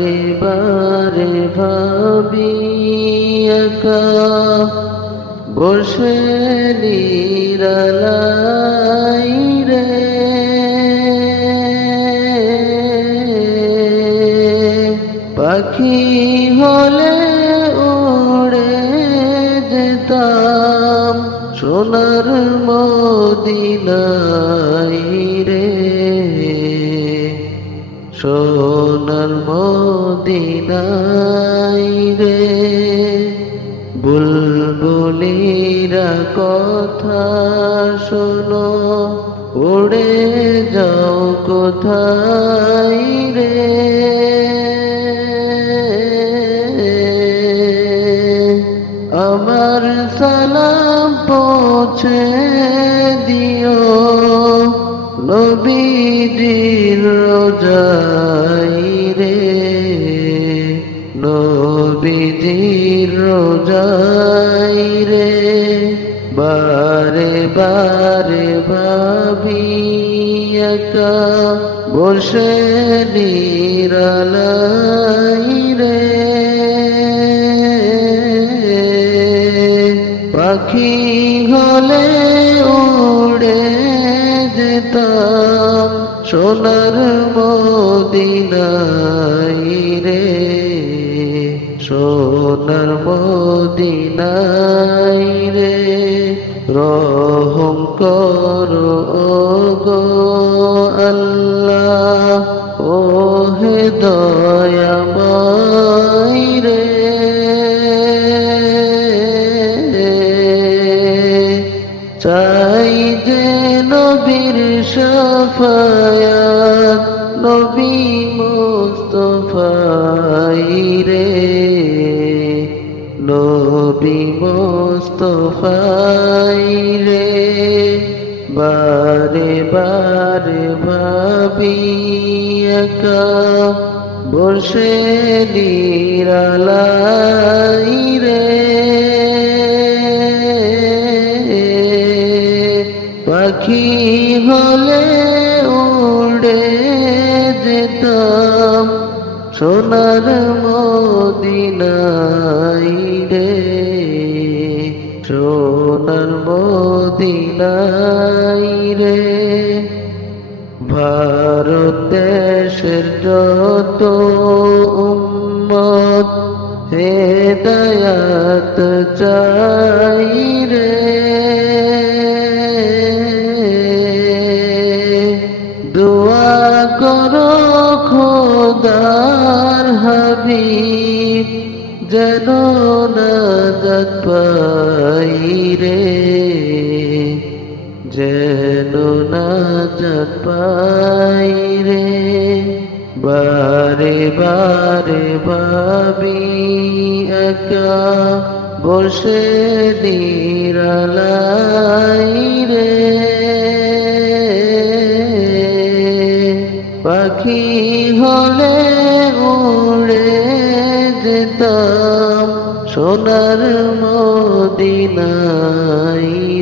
বারে বারে ভাবি একা বসে নিরালাই রে, পাখি হলে উড়ে যেতাম সোনার মদিনায় রে, সোনার মদিনায় রে। বুলবুলিরা কথা শোনো, উড়ে যাও কোথায় রে, আমার সালাম পৌঁছে দিও নবীজির রোজায় রে, নবীজির রোজায় রে। বারে বারে ভাবি একা বসে নিরালাই রে, পাখি হলে উড়ে যেতাম সোনার মদিনায় রে, সোনার মদিনায় রে। রহম করো গো আল্লাহ, ও হে দয়াময় রে, চাই যে নবীর শাফায়াত, নবী মুস্তাফাই রে, নবী মুস্তাফাই রে। বারে বারে ভাবি একা বসে নিরালাই রে, পাখি হলে উড়ে যেতাম সোনার মদিনায় রে, সোনার মদিনায় রে। ভারত দেশের যত উম্মত হেদায়াত চাই রে, দোয়া করো খোদার হাবিব যেন নাজাত পাই রে, যেন নাজাত পাই রে। বারে বারে ভাবি একা বসে নিরালাই রে, পাখি হলে উড়ে যেতাম সোনার মদিনায়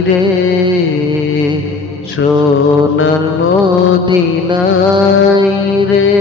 রে, সোনার মদিনায় রে।